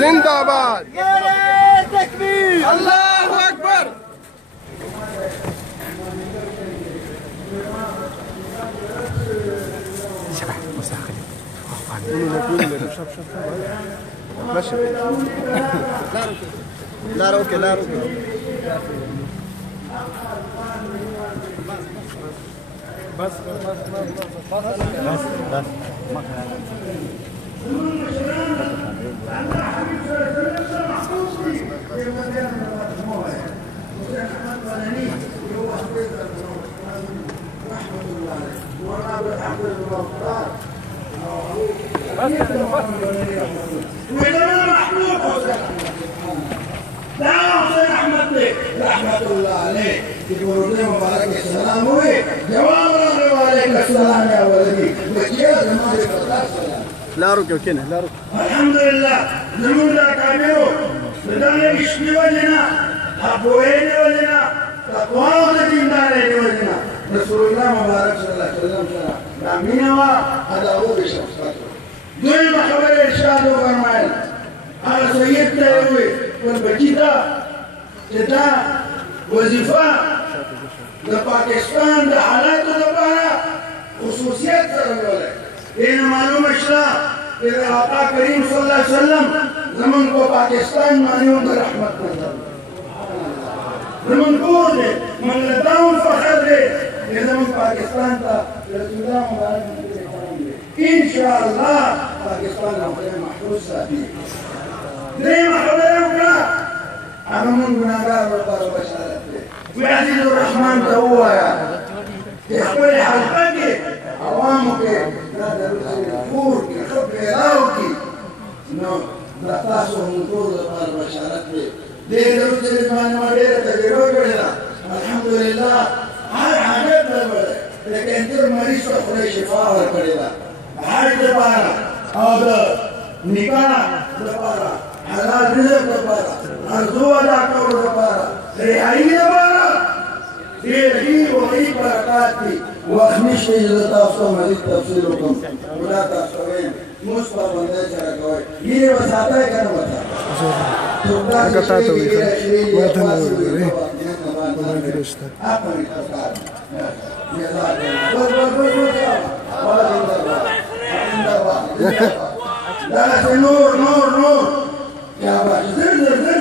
زندباد. نعرة تكبير. الله أكبر. لا روكي لا روكي. بس وإذا محبوب حسين لا حسين أحمد بك رحمة الله عليه يقولون له مبارك السلام وي جواب ربي وعليك السلام يا ولدي وكيف ما السلام لا روكي وكنا لا روكي. الحمد لله زمون لا كاميرو بدنا يشبي ولنا أبوين ولنا تقوى ولدين دارين ولنا رسول الله مبارك صلى الله عليه وسلم نامين هذا هو بشخص دوی خبر ارشاد فرمایل هغه سید ته وي وربچی دا چې دا وظیفه د پاکستان د حالاتو لپاره خصوصیت سره ولري دین معلومه شوه چې آقا کریم صلی الله علیه وسلم زمون په پاکستان باندې هم رحمت نظر زمون کور دی من له داون فخر دی چې زمون پاکستان ته رسول الله مبارک إن شاء الله باكستان خدای محفوظ ساتي درېمه خبره وکړه هغه مونږ ګناهګار لپاره بشارت دی وی عزیز الرحمن ته ووایه چې خپلې حلقه کې عوامو کې دا د کور کې ښه پیراو کې نو دا تاسو هم ټول لپاره بشارت دی دې درود شریف باندې ما ډېره تجربه کړې ده الحمدلله هر حاجت لري لیکن تر مریض ته خدای شفا ورکړې ده حج لپاره او د نکاح لپاره حلال رزق لپاره ارزو ادا کولو لپاره رهایي لپاره ډېر وړي برکات دي وخت نشته چې زه تاسو ته مزید تفصیل وکړم خدا تاسو ته وایم موږ په باندې سره کوئ یې وساتای که نه وساتای لکه تا ته وایي وطن وګورئ په باندې رشته لا نور نور نور يا باشا زر زر زر